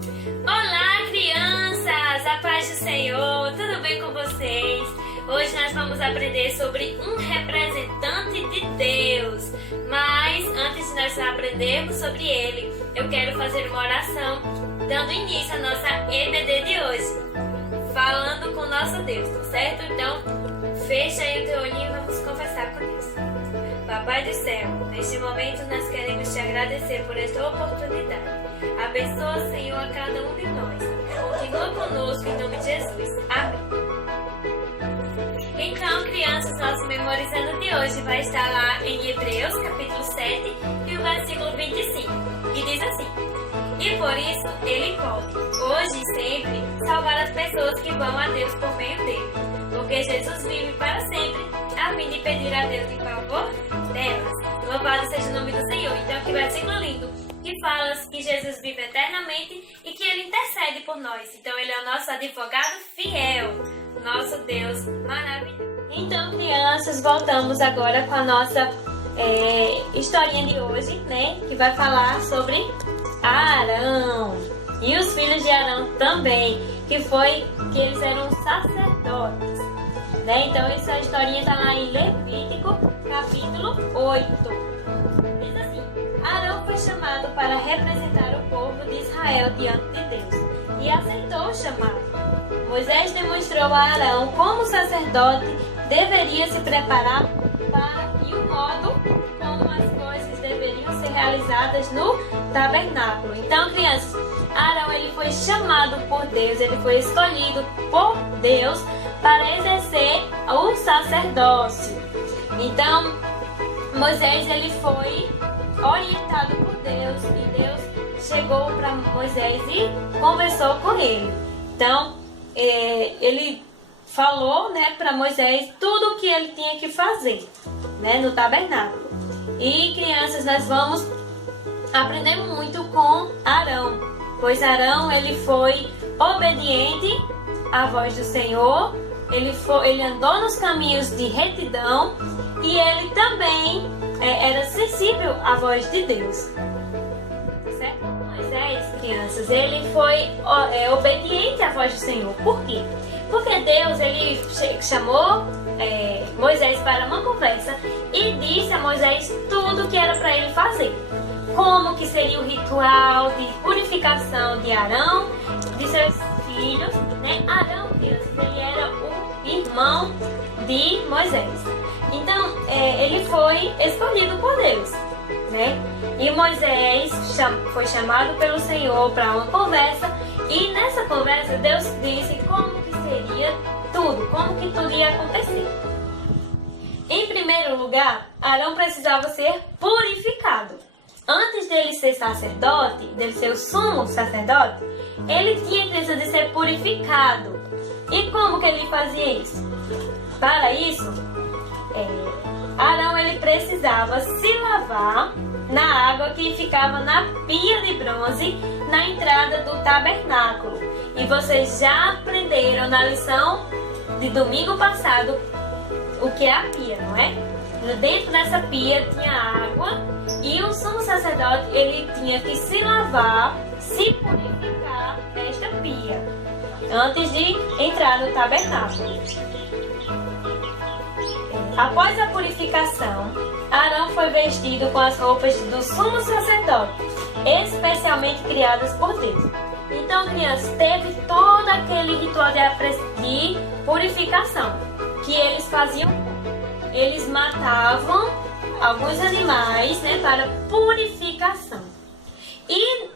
Olá, crianças! A paz do Senhor! Tudo bem com vocês? Hoje nós vamos aprender sobre um representante de Deus. Mas antes de nós aprendermos sobre ele, eu quero fazer uma oração dando início à nossa EBD de hoje, falando com o nosso Deus, tá certo? Então, fecha aí o teu olhinho e vamos conversar com Deus. Papai do céu, neste momento nós queremos te agradecer por esta oportunidade. Abençoa, Senhor, a cada um de nós. Continua conosco em nome de Jesus. Amém. Então, crianças, nosso memorizando de hoje vai estar lá em Hebreus, capítulo 7, e o versículo 25, que diz assim: E por isso ele pode, hoje e sempre, salvar as pessoas que vão a Deus por meio dele, porque Jesus vive para sempre, a fim de pedir a Deus em favor delas. Louvado seja o nome do Senhor. Então, que versículo lindo, que fala que Jesus vive eternamente e que ele intercede por nós. Então, ele é o nosso advogado fiel, nosso Deus maravilhoso. Então, crianças, voltamos agora com a nossa historinha de hoje, né? Que vai falar sobre Arão e os filhos de Arão também, que eles eram sacerdotes, né? Então, essa historinha está lá em Levítico, capítulo 8. Diz assim: Arão foi chamado para representar o povo de Israel diante de Deus e aceitou o chamado. Moisés demonstrou a Arão como o sacerdote deveria se preparar e o modo como as coisas deveriam ser realizadas no tabernáculo. Então, crianças, Arão ele foi chamado por Deus, ele foi escolhido por Deus para exercer o sacerdócio. Então, Moisés ele foi orientado por Deus e Deus chegou para Moisés e conversou com ele. Então, ele falou, né, para Moisés tudo o que ele tinha que fazer, né, no tabernáculo. E, crianças, nós vamos aprender muito com Arão, pois Arão ele foi obediente à voz do Senhor, ele andou nos caminhos de retidão e ele também era sensível à voz de Deus. Certo? Moisés, crianças, ele foi obediente à voz do Senhor. Por quê? Porque Deus ele chamou Moisés para uma conversa e disse a Moisés tudo o que era para ele fazer. Como que seria o ritual de purificação de Arão, de seus filhos, né? Arão, crianças, ele era o irmão de Moisés. Então, ele foi escolhido por Deus, né? E Moisés foi chamado pelo Senhor para uma conversa e nessa conversa Deus disse como que seria tudo, como que tudo ia acontecer. Em primeiro lugar, Arão precisava ser purificado. Antes dele ser sacerdote, dele ser o sumo sacerdote, ele tinha precisado de ser purificado. E como que ele fazia isso? Para isso, Arão ele precisava se lavar na água que ficava na pia de bronze na entrada do tabernáculo. E vocês já aprenderam na lição de domingo passado o que é a pia, não é? Dentro dessa pia tinha água e o sumo sacerdote ele tinha que se lavar, se purificar desta pia antes de entrar no tabernáculo. Após a purificação, Arão foi vestido com as roupas do sumo sacerdote, especialmente criadas por Deus. Então, crianças, teve todo aquele ritual de purificação que eles faziam. Eles matavam alguns animais, né, para purificação. E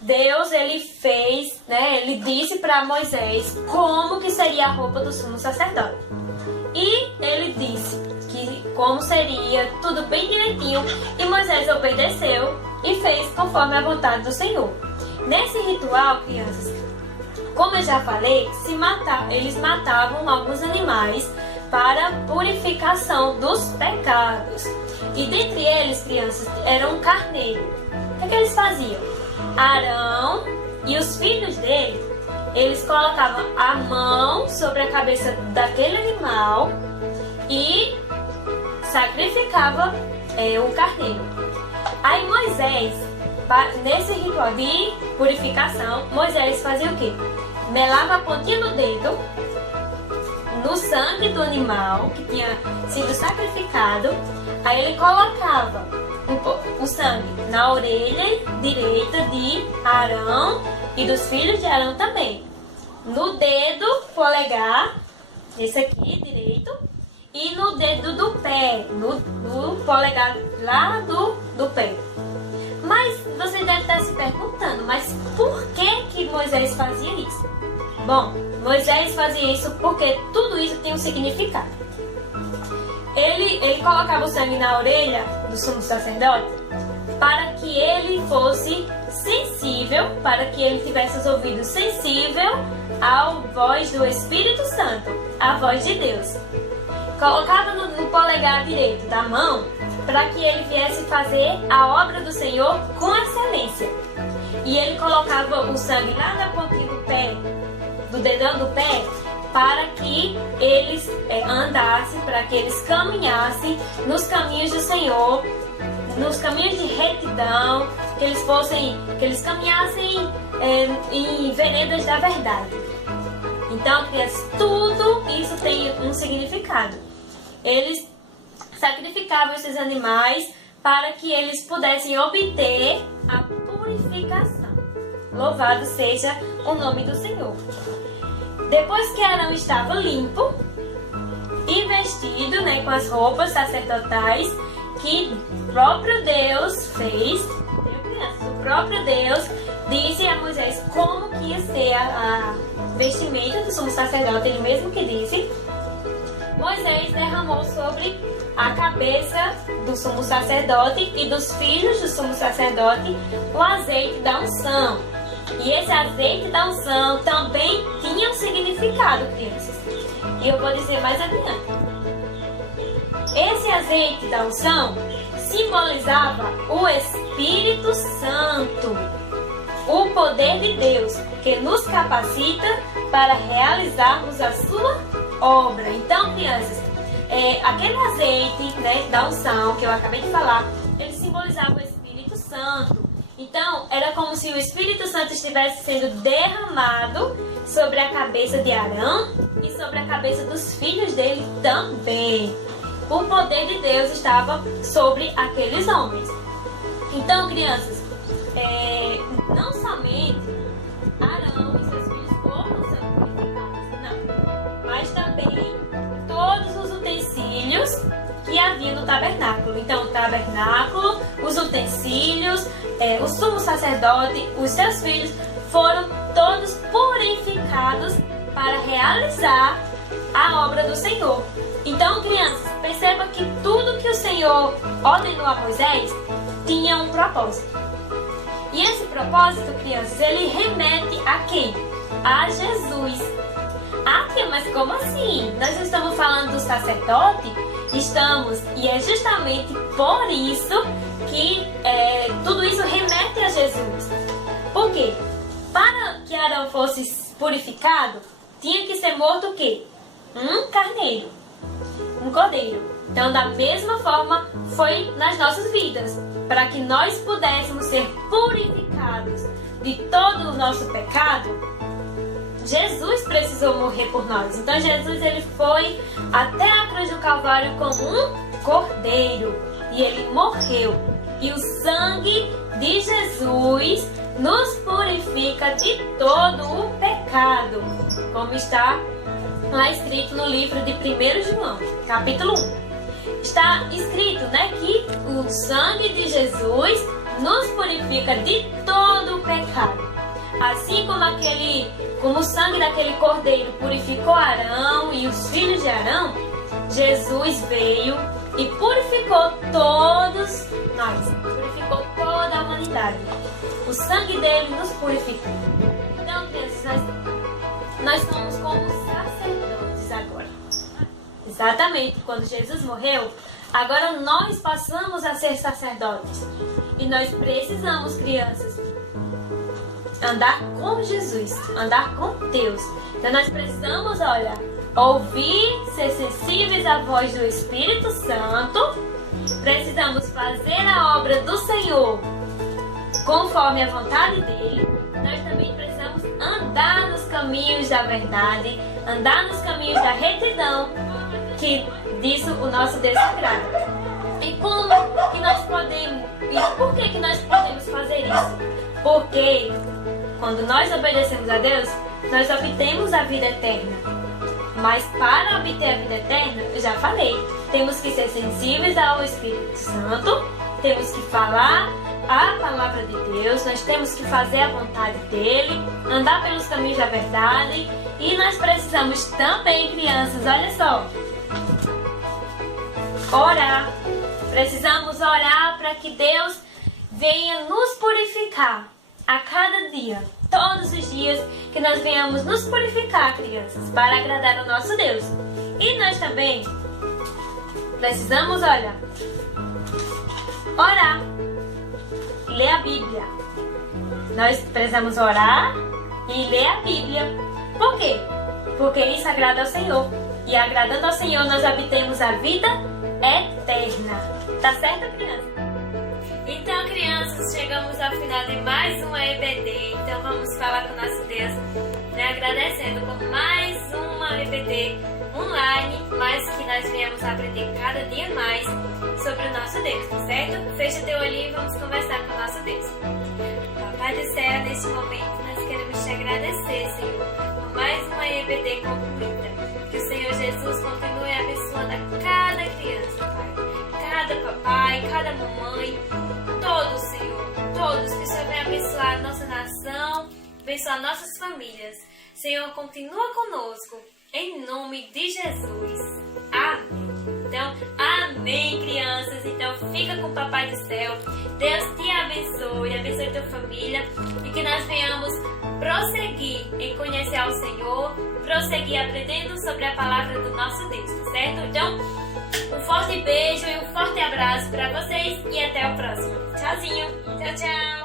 Deus, ele fez, né, ele disse para Moisés como que seria a roupa do sumo sacerdote. E ele disse que como seria, tudo bem direitinho, e Moisés obedeceu e fez conforme a vontade do Senhor. Nesse ritual, crianças, como eu já falei, eles matavam alguns animais para purificação dos pecados. E dentre eles, crianças, era um carneiro. O que eles faziam? Arão e os filhos dele, eles colocavam a mão sobre a cabeça daquele animal e sacrificava o carneiro. Aí Moisés nesse ritual de purificação, Moisés fazia o quê? Melava a pontinha do dedo no sangue do animal que tinha sido sacrificado. Aí ele colocava o sangue na orelha direita de Arão e dos filhos de Arão também, no dedo polegar, esse aqui direito, e no dedo do pé, no polegar lá do pé. Mas você deve estar se perguntando, mas por que Moisés fazia isso? Bom, Moisés fazia isso porque tudo isso tem um significado. Ele colocava o sangue na orelha do sumo sacerdote para que ele fosse sensível, para que ele tivesse os ouvidos sensíveis à voz do Espírito Santo, à voz de Deus. Colocava no polegar direito da mão para que ele viesse fazer a obra do Senhor com excelência. E ele colocava o sangue lá na pontinha do pé, do dedão do pé, para que eles andassem, para que eles caminhassem nos caminhos do Senhor, nos caminhos de retidão, que eles caminhassem em veredas da verdade. Então, crianças, tudo isso tem um significado. Eles sacrificavam esses animais para que eles pudessem obter a purificação. Louvado seja o nome do Senhor. Depois que Arão estava limpo e vestido, com as roupas sacerdotais que o próprio Deus fez, o próprio Deus disse a Moisés como que ia ser a vestimenta do sumo sacerdote, ele mesmo que disse. Moisés derramou sobre a cabeça do sumo sacerdote e dos filhos do sumo sacerdote o azeite da unção. E esse azeite da unção também tinha um significado, crianças. E eu vou dizer mais adiante. Esse azeite da unção simbolizava o Espírito Santo, o poder de Deus que nos capacita para realizarmos a sua obra. Então, crianças, aquele azeite da unção que eu acabei de falar, ele simbolizava o Espírito Santo. Então, era como se o Espírito Santo estivesse sendo derramado sobre a cabeça de Arão e sobre a cabeça dos filhos dele também. O poder de Deus estava sobre aqueles homens. Então, crianças, não somente Arão e seus filhos foram santificados, não, mas também todos os utensílios que havia no tabernáculo. Então, o tabernáculo, os utensílios, o sumo sacerdote, os seus filhos foram todos purificados para realizar a obra do Senhor. Então, crianças, perceba que tudo que o Senhor ordenou a Moisés tinha um propósito. E esse propósito, crianças, ele remete a quem? A Jesus. Ah, tia, mas como assim? Nós estamos falando do sacerdote? Estamos, e é justamente por isso que tudo isso remete a Jesus. Por quê? Para que Arão fosse purificado, tinha que ser morto o quê? Um carneiro, um cordeiro. Então, da mesma forma, foi nas nossas vidas. Para que nós pudéssemos ser purificados de todo o nosso pecado, Jesus precisou morrer por nós. Então, Jesus ele foi até a cruz do Calvário como um cordeiro. E ele morreu. E o sangue de Jesus nos purifica de todo o pecado. Como está lá escrito no livro de 1 João, capítulo 1. Está escrito, que o sangue de Jesus nos purifica de todo o pecado. Assim como o sangue daquele cordeiro purificou Arão e os filhos de Arão, Jesus veio e purificou todos nós, purificou toda a humanidade. O sangue dele nos purificou. Então, crianças, nós somos como sacerdotes agora. Exatamente, quando Jesus morreu, agora nós passamos a ser sacerdotes. E nós precisamos, crianças, andar com Jesus, andar com Deus. Então nós precisamos, ouvir, ser sensíveis à voz do Espírito Santo. Precisamos fazer a obra do Senhor conforme a vontade dele, nós também precisamos andar nos caminhos da verdade, andar nos caminhos da retidão, que disso o nosso Deus agrada. E como que nós podemos, e por que nós podemos fazer isso? Porque quando nós obedecemos a Deus, nós obtemos a vida eterna. Mas para obter a vida eterna, eu já falei, temos que ser sensíveis ao Espírito Santo, temos que falar a palavra de Deus, nós temos que fazer a vontade dele, andar pelos caminhos da verdade, e nós precisamos também, crianças, olha só, orar. Precisamos orar para que Deus venha nos purificar a cada dia, todos os dias, que nós venhamos nos purificar, crianças, para agradar ao nosso Deus. E nós também precisamos, olha, orar, ler a Bíblia. Nós precisamos orar e ler a Bíblia. Por quê? Porque isso agrada ao Senhor. E agradando ao Senhor, nós obtemos a vida eterna. Tá certo, criança? Então, crianças, chegamos ao final de mais uma EBD. Então, vamos falar com o nosso Deus, né? Agradecendo por mais uma EBD online, mas que nós venhamos aprender cada dia mais sobre o nosso Deus, tá certo? Fecha teu olhinho e vamos conversar com o nosso Deus. Papai do céu, neste momento, nós queremos te agradecer, Senhor, por mais uma EBD concluída. Que o Senhor Jesus continue abençoando a cada criança, Pai. Cada papai, cada mamãe, todos, Senhor, todos, que o Senhor venha abençoar a nossa nação, abençoar nossas famílias. Senhor, continua conosco, em nome de Jesus. Amém. Então, amém, crianças. Então, fica com o Papai do Céu. Deus te abençoe, abençoe tua família, e que nós venhamos prosseguir em conhecer ao Senhor, prosseguir aprendendo sobre a palavra do nosso Deus, tá certo? Então, um forte beijo e um forte abraço para vocês e até o próximo. Tchauzinho. Tchau, tchau.